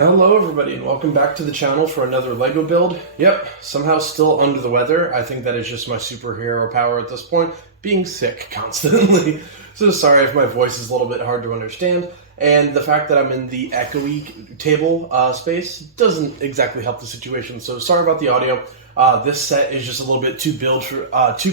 Hello everybody and welcome back to the channel for another LEGO build. Yep, somehow still under the weather. I think that is just my superhero power at this point, being sick constantly. So sorry if my voice is a little bit hard to understand. And the fact that I'm in the echoey table space doesn't exactly help the situation, so sorry about the audio. This set is just a little bit too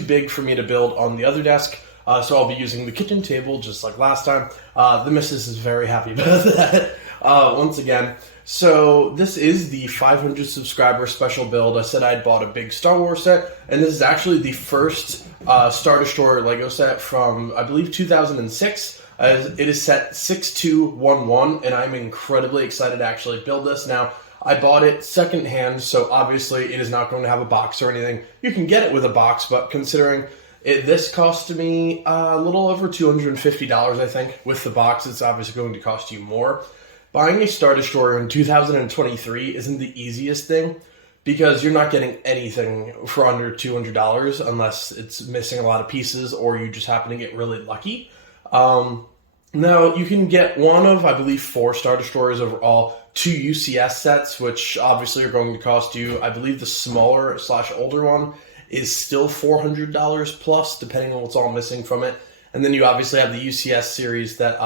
big for me to build on the other desk. So I'll be using the kitchen table just like last time. The missus is very happy about that. Once again, so this is the 500 subscriber special build. I said I'd bought a big Star Wars set, and this is actually the first Star Destroyer LEGO set from, I believe, 2006. It is set 6211, and I'm incredibly excited to actually build this. Now, I bought it secondhand, so obviously it is not going to have a box or anything. You can get it with a box, but considering this cost me a little over $250, I think. With the box, it's obviously going to cost you more. Buying a Star Destroyer in 2023 isn't the easiest thing because you're not getting anything for under $200 unless it's missing a lot of pieces or you just happen to get really lucky. Now, you can get one of, I believe, 4 Star Destroyers overall, 2 UCS sets, which obviously are going to cost you, I believe the smaller / older one is still $400 plus, depending on what's all missing from it. And then you obviously have the UCS series that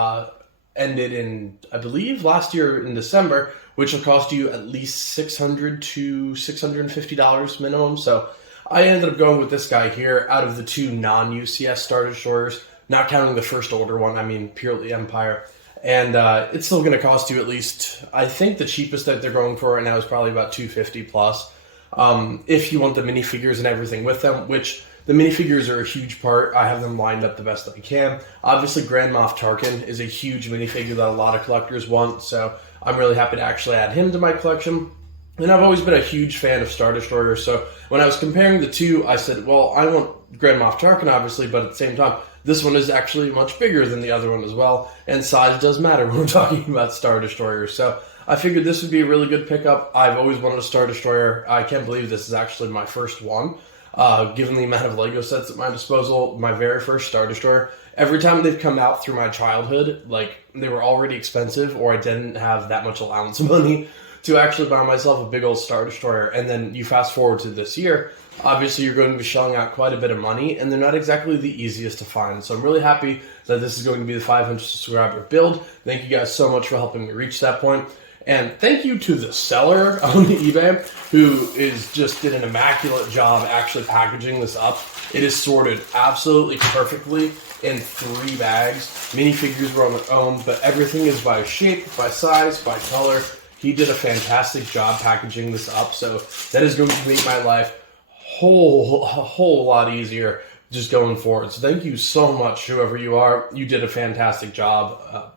ended in, I believe, last year in December, which will cost you at least $600 to $650 minimum. So I ended up going with this guy here out of the 2 non-UCS Star Destroyers, not counting the first older one, I mean purely Empire. And it's still going to cost you at least, I think the cheapest that they're going for right now is probably about $250 plus. If you want the minifigures and everything with them, which the minifigures are a huge part. I have them lined up the best I can. Obviously, Grand Moff Tarkin is a huge minifigure that a lot of collectors want, so I'm really happy to actually add him to my collection. And I've always been a huge fan of Star Destroyers, so when I was comparing the two, I said, well, I want Grand Moff Tarkin, obviously, but at the same time, this one is actually much bigger than the other one as well, and size does matter when we're talking about Star Destroyers. So I figured this would be a really good pickup. I've always wanted a Star Destroyer. I can't believe this is actually my first one. Given the amount of LEGO sets at my disposal, my very first Star Destroyer, every time they've come out through my childhood, like, they were already expensive, or I didn't have that much allowance money to actually buy myself a big old Star Destroyer. And then you fast forward to this year, obviously you're going to be shelling out quite a bit of money, and they're not exactly the easiest to find. So I'm really happy that this is going to be the 500 subscriber build. Thank you guys so much for helping me reach that point. And thank you to the seller on eBay who did an immaculate job actually packaging this up. It is sorted absolutely perfectly in 3 bags. Minifigures were on their own, but everything is by shape, by size, by color. He did a fantastic job packaging this up, so that is going to make my life a whole lot easier just going forward. So thank you so much, whoever you are. You did a fantastic job.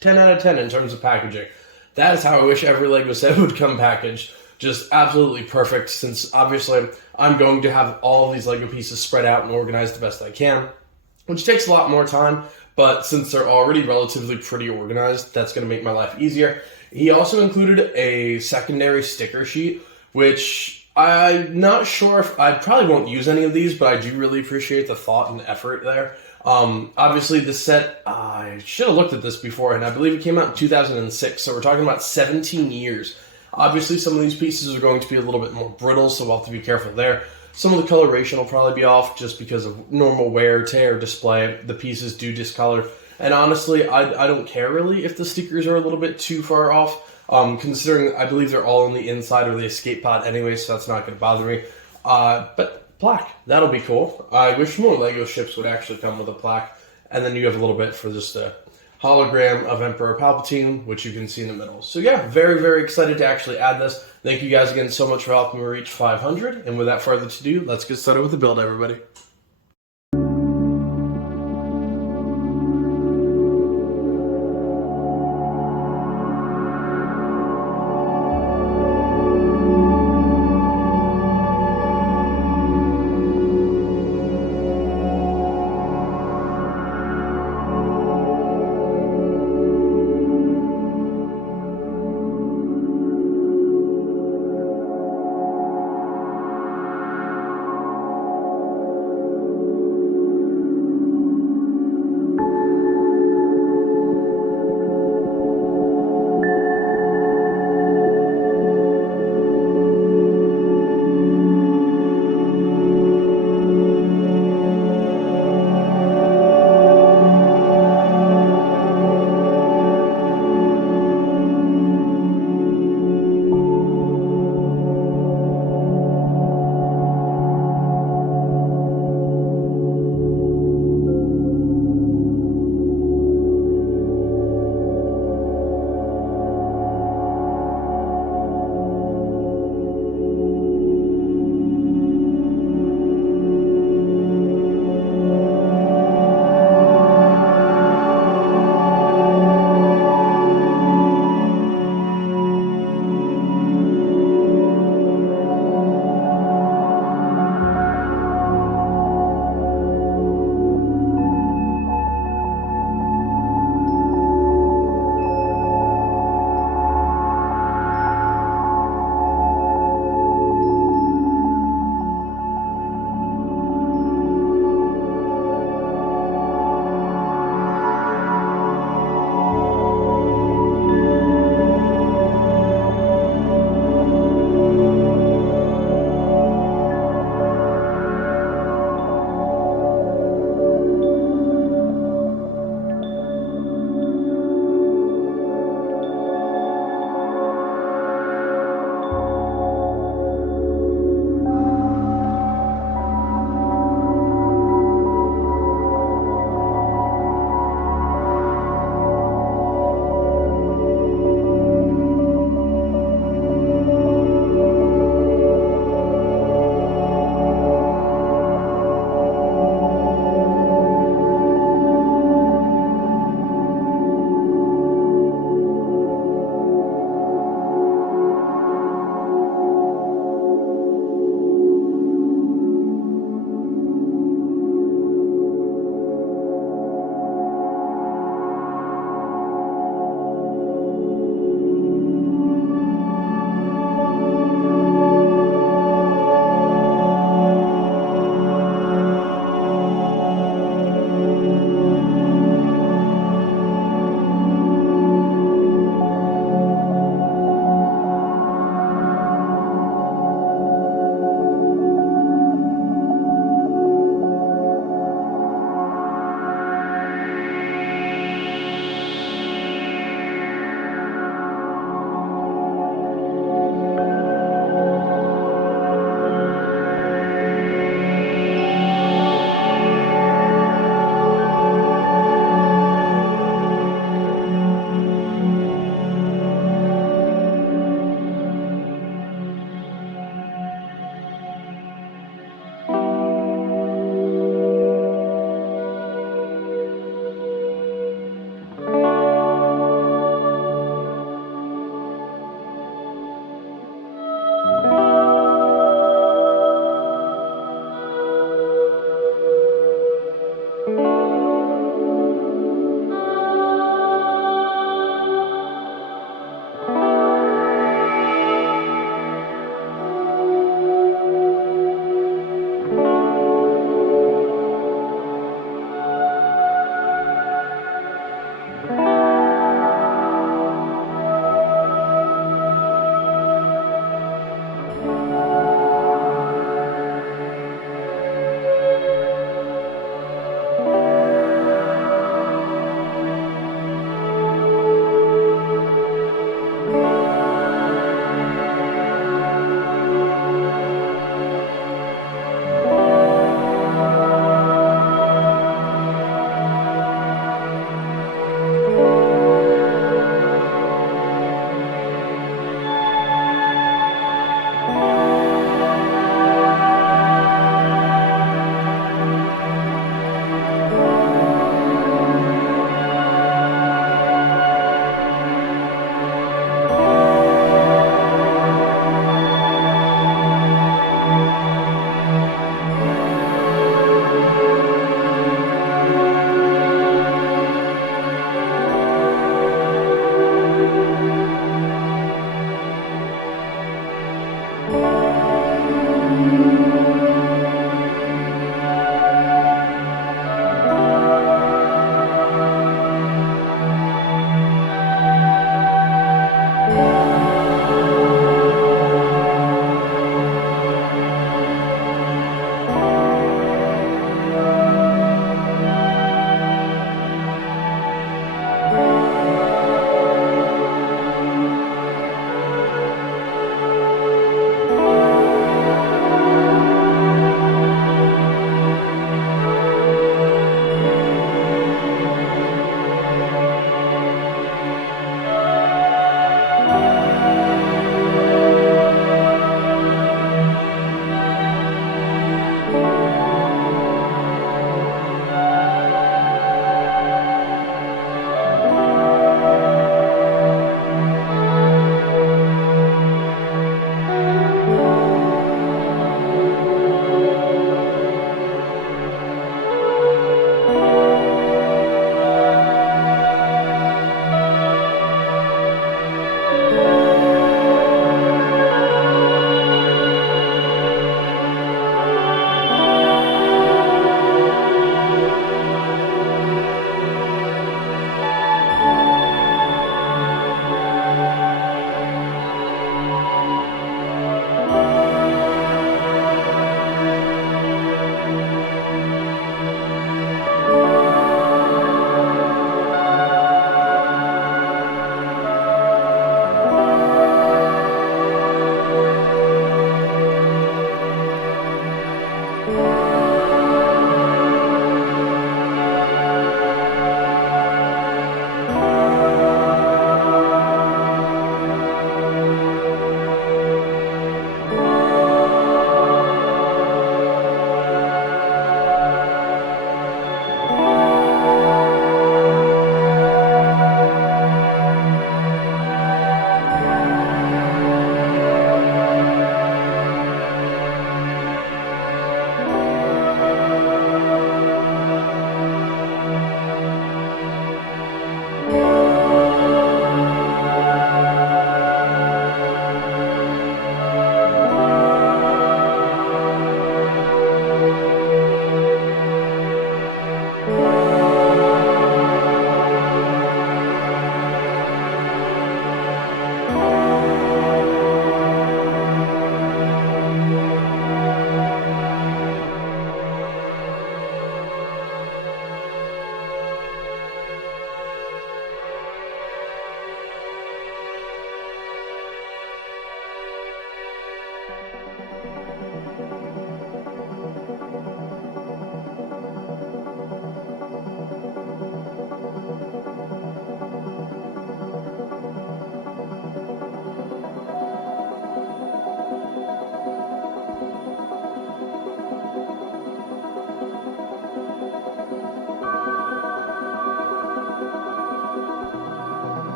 10 out of 10 in terms of packaging. That is how I wish every LEGO set would come packaged. Just absolutely perfect, since obviously I'm going to have all of these LEGO pieces spread out and organized the best I can, which takes a lot more time, but since they're already relatively pretty organized, that's going to make my life easier. He also included a secondary sticker sheet, which I'm not sure if I probably won't use any of these, but I do really appreciate the thought and effort there. Obviously the set, I should have looked at this before, and I believe it came out in 2006, so we're talking about 17 years. Obviously some of these pieces are going to be a little bit more brittle, so we'll have to be careful there. Some of the coloration will probably be off just because of normal wear, tear, display. The pieces do discolor, and honestly, I don't care really if the stickers are a little bit too far off, considering I believe they're all on the inside of the escape pod anyway, so that's not going to bother me. But plaque, that'll be cool. I wish more LEGO ships would actually come with a plaque. And then you have a little bit for just a hologram of Emperor Palpatine, which you can see in the middle. So yeah, very, very excited to actually add this. Thank you guys again so much for helping me reach 500. And without further ado, let's get started with the build, everybody.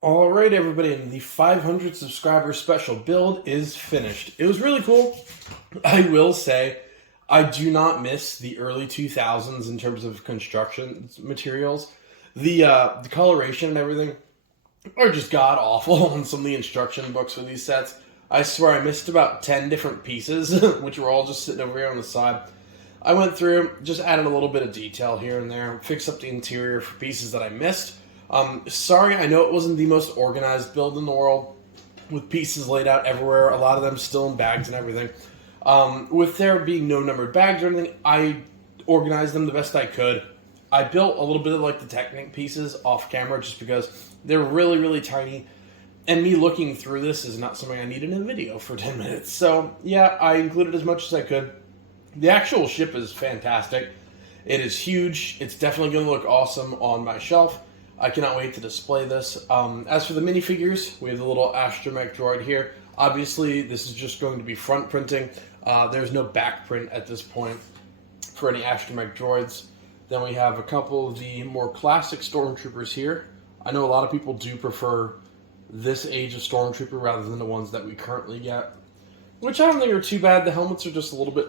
All right, everybody, and the 500 subscriber special build is finished. It was really cool. I will say, I do not miss the early 2000s in terms of construction materials. The coloration and everything are just god awful on some of the instruction books for these sets. I swear I missed about 10 different pieces, which were all just sitting over here on the side. I went through, just added a little bit of detail here and there, fixed up the interior for pieces that I missed. Sorry, I know it wasn't the most organized build in the world, with pieces laid out everywhere, a lot of them still in bags and everything. With there being no numbered bags or anything, I organized them the best I could. I built a little bit of like the Technic pieces off camera just because they're really, really tiny. And me looking through this is not something I needed in a video for 10 minutes. So, yeah, I included as much as I could. The actual ship is fantastic. It is huge. It's definitely going to look awesome on my shelf. I cannot wait to display this. As for the minifigures, we have the little Astromech droid here. Obviously, this is just going to be front printing. There's no back print at this point for any Astromech droids. Then we have a couple of the more classic Stormtroopers here. I know a lot of people do prefer this age of Stormtrooper rather than the ones that we currently get, which I don't think are too bad. The helmets are just a little bit,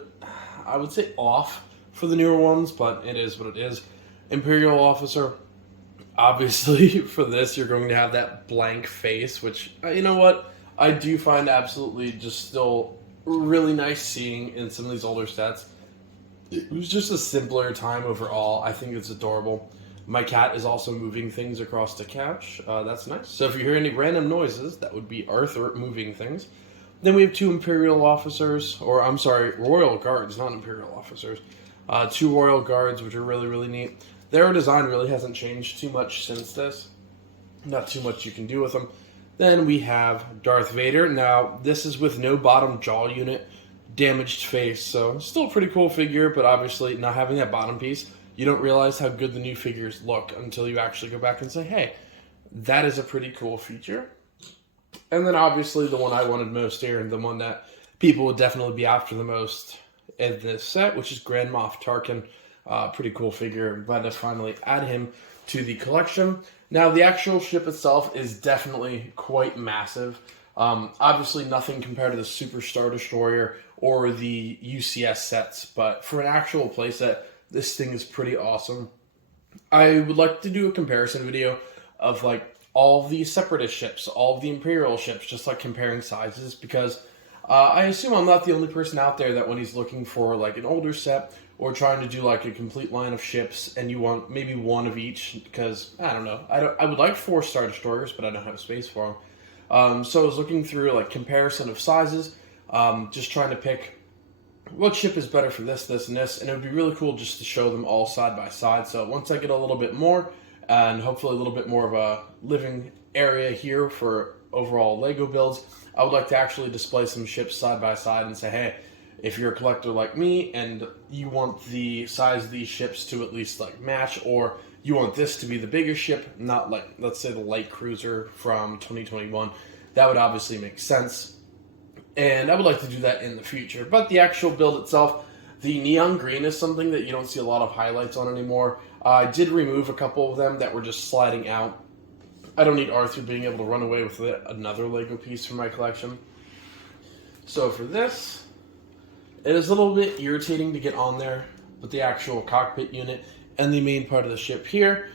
I would say, off for the newer ones, but it is what it is. Imperial Officer, obviously for this you're going to have that blank face, which, you know what, I do find absolutely just still really nice seeing in some of these older sets. It was just a simpler time overall. I think it's adorable. My cat is also moving things across the couch. That's nice. So if you hear any random noises, that would be Arthur moving things. Then we have two Imperial officers, or I'm sorry, Royal Guards, not Imperial officers. Two Royal Guards, which are really, really neat. Their design really hasn't changed too much since this. Not too much you can do with them. Then we have Darth Vader. Now, this is with no bottom jaw unit, damaged face, so still a pretty cool figure, but obviously not having that bottom piece, you don't realize how good the new figures look until you actually go back and say, hey, that is a pretty cool feature. And then obviously the one I wanted most here, and the one that people would definitely be after the most in this set, which is Grand Moff Tarkin. Pretty cool figure. I'm glad to finally add him to the collection. Now, the actual ship itself is definitely quite massive. Obviously nothing compared to the Super Star Destroyer or the UCS sets, but for an actual playset, this thing is pretty awesome. I would like to do a comparison video of like all of the Separatist ships, all of the Imperial ships, just like comparing sizes, because I assume I'm not the only person out there that when he's looking for like an older set or trying to do like a complete line of ships and you want maybe one of each, because I don't know, I would like 4 Star Destroyers, but I don't have space for them. So I was looking through like comparison of sizes, just trying to pick what ship is better for this, this, and this, and it would be really cool just to show them all side by side. So once I get a little bit more, and hopefully a little bit more of a living area here for overall LEGO builds, I would like to actually display some ships side by side and say, hey, if you're a collector like me and you want the size of these ships to at least like match, or you want this to be the biggest ship, not like, let's say the light cruiser from 2021, that would obviously make sense. And I would like to do that in the future. But the actual build itself, the neon green is something that you don't see a lot of highlights on anymore. I did remove a couple of them that were just sliding out. I don't need Arthur being able to run away with another LEGO piece from my collection. So for this, it is a little bit irritating to get on there, but the actual cockpit unit and the main part of the ship here,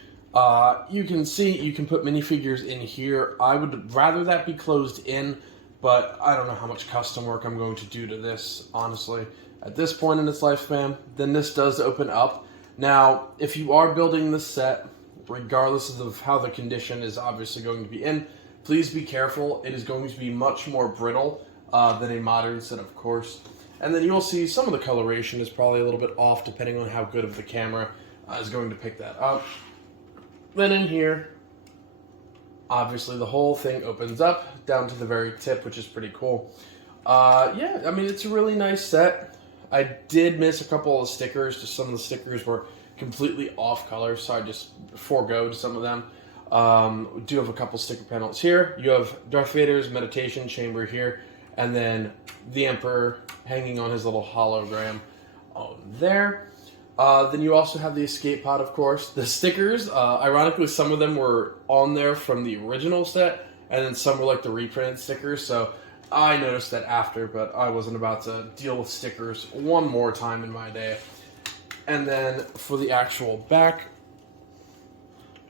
you can see you can put minifigures in here. I would rather that be closed in, but I don't know how much custom work I'm going to do to this, honestly. At this point in its lifespan, then this does open up. Now, if you are building this set, regardless of how the condition is obviously going to be in, please be careful. It is going to be much more brittle than a modern set, of course. And then you'll see some of the coloration is probably a little bit off depending on how good of the camera is going to pick that up. Then in here, obviously the whole thing opens up down to the very tip, which is pretty cool. Yeah, I mean, it's a really nice set. I did miss a couple of stickers. Just some of the stickers were completely off color, so I just foregoed some of them. We do have a couple sticker panels here. You have Darth Vader's meditation chamber here, and then the Emperor hanging on his little hologram on there. Then you also have the escape pod, of course. The stickers, ironically, some of them were on there from the original set, and then some were like the reprinted stickers, so I noticed that after, but I wasn't about to deal with stickers one more time in my day. And then for the actual back,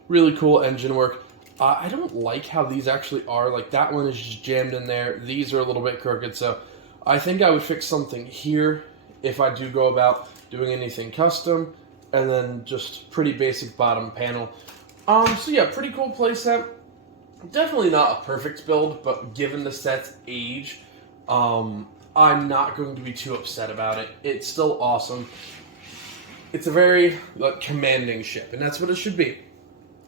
really cool engine work. I don't like how these actually are. Like, that one is just jammed in there. These are a little bit crooked, so I think I would fix something here if I do go about doing anything custom, and then just pretty basic bottom panel. So yeah, pretty cool playset. Definitely not a perfect build, but given the set's age, I'm not going to be too upset about it. It's still awesome. It's a very commanding ship, and that's what it should be.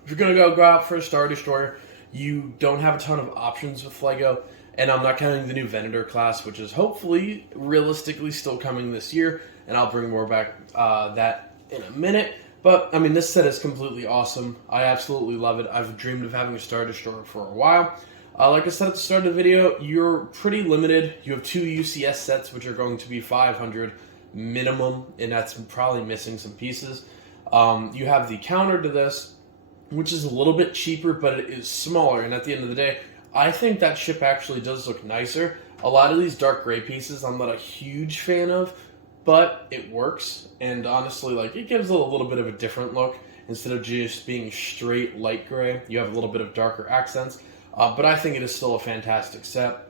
If you're going to go out for a Star Destroyer, you don't have a ton of options with LEGO, and I'm not counting the new Venator class, which is hopefully, realistically, still coming this year, and I'll bring more back that in a minute. But, I mean, this set is completely awesome. I absolutely love it. I've dreamed of having a Star Destroyer for a while. Like I said at the start of the video, you're pretty limited. You have 2 UCS sets, which are going to be 500 minimum, and that's probably missing some pieces. You have the counter to this, which is a little bit cheaper, but it is smaller, and at the end of the day, I think that ship actually does look nicer. A lot of these dark gray pieces I'm not a huge fan of, but it works, and honestly, like, it gives it a little bit of a different look. Instead of just being straight light gray, you have a little bit of darker accents, but I think it is still a fantastic set,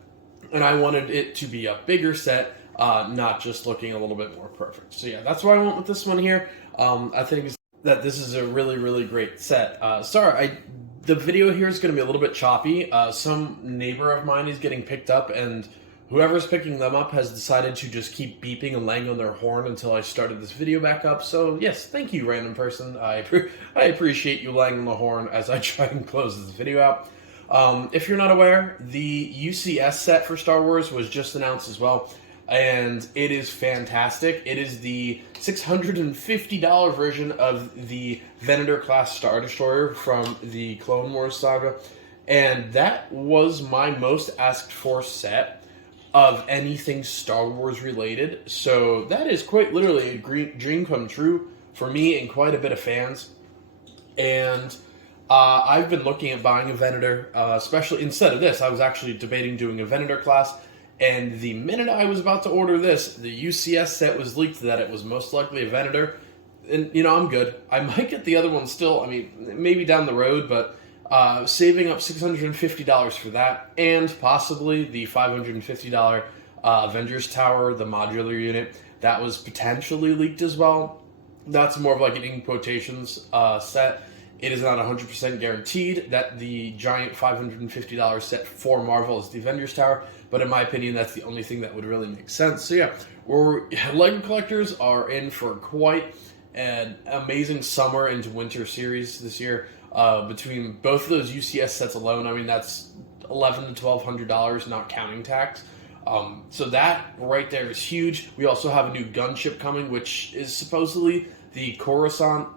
and I wanted it to be a bigger set, not just looking a little bit more perfect. So yeah, that's what I went with this one here. I think that this is a really, really great set. The video here is going to be a little bit choppy. Some neighbor of mine is getting picked up, and whoever's picking them up has decided to just keep beeping and laying on their horn until I started this video back up. So yes, thank you, random person. I appreciate you laying on the horn as I try and close this video out. If you're not aware, the UCS set for Star Wars was just announced as well, and it is fantastic. It is the $650 version of the Venator class Star Destroyer from the Clone Wars saga, and that was my most asked for set of anything Star Wars related. So that is quite literally a dream come true for me and quite a bit of fans. And I've been looking at buying a Venator, especially instead of this. I was actually debating doing a Venator class, and the minute I was about to order this, the UCS set was leaked that it was most likely a Venator. And, you know, I'm good. I might get the other one still, I mean, maybe down the road, but saving up $650 for that, and possibly the $550 Avengers Tower, the modular unit, that was potentially leaked as well. That's more of like an in quotations set. It is not 100% guaranteed that the giant $550 set for Marvel is the Avengers Tower, but in my opinion, that's the only thing that would really make sense. So yeah, LEGO collectors are in for quite an amazing summer into winter series this year. Between both of those UCS sets alone, I mean, that's $1,100 to $1,200, not counting tax. So that right there is huge. We also have a new gunship coming, which is supposedly the Coruscant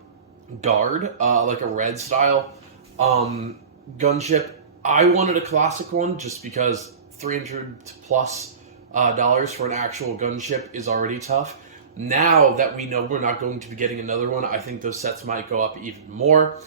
Guard, like a red style gunship. I wanted a classic one just because $300 plus dollars for an actual gunship is already tough. Now that we know we're not going to be getting another one, I think those sets might go up even more.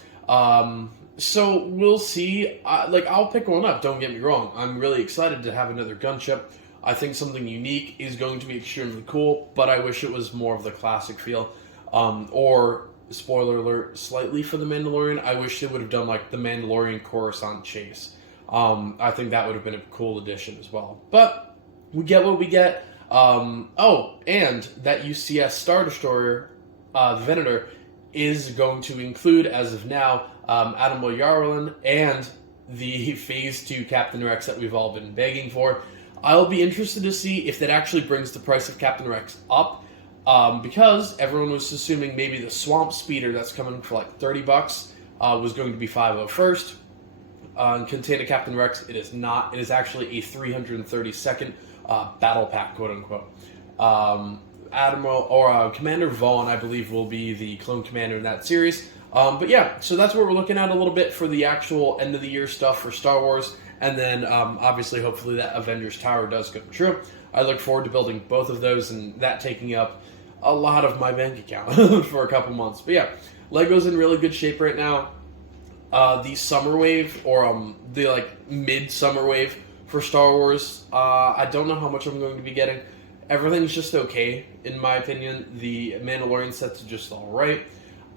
So we'll see. I'll pick one up, don't get me wrong. I'm really excited to have another gunship. I think something unique is going to be extremely cool, but I wish it was more of the classic feel. Or, spoiler alert, slightly for The Mandalorian, I wish they would have done like the Mandalorian Coruscant chase. I think that would have been a cool addition as well. But we get what we get. And that UCS Star Destroyer, the Venator, is going to include, as of now, Admiral Yavin and the Phase 2 Captain Rex that we've all been begging for. I'll be interested to see if that actually brings the price of Captain Rex up, because everyone was assuming maybe the Swamp Speeder that's coming for like $30 was going to be $501st. And contain a Captain Rex, it is not. It is actually a 332nd battle pack, quote unquote. Admiral or Commander Vaughn, I believe, will be the clone commander in that series. But yeah, so that's what we're looking at a little bit for the actual end of the year stuff for Star Wars. And then, obviously, hopefully that Avengers Tower does come true. I look forward to building both of those and that taking up a lot of my bank account for a couple months. But yeah, LEGO's in really good shape right now. The summer wave, or the like mid-summer wave for Star Wars, I don't know how much I'm going to be getting. Everything's just okay, in my opinion. The Mandalorian sets are just alright.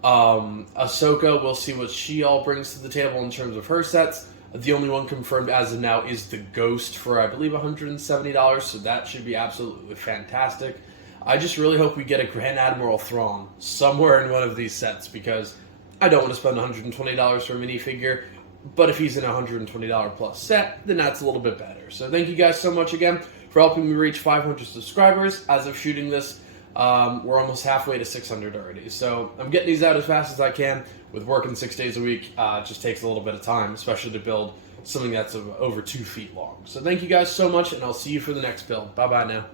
Ahsoka, we'll see what she all brings to the table in terms of her sets. The only one confirmed as of now is the Ghost for, I believe, $170, so that should be absolutely fantastic. I just really hope we get a Grand Admiral Thrawn somewhere in one of these sets, because I don't want to spend $120 for a minifigure, but if he's in a $120 plus set, then that's a little bit better. So thank you guys so much again for helping me reach 500 subscribers. As of shooting this, we're almost halfway to 600 already. So I'm getting these out as fast as I can. With working 6 days a week, it just takes a little bit of time, especially to build something that's over 2 feet long. So thank you guys so much, and I'll see you for the next build. Bye-bye now.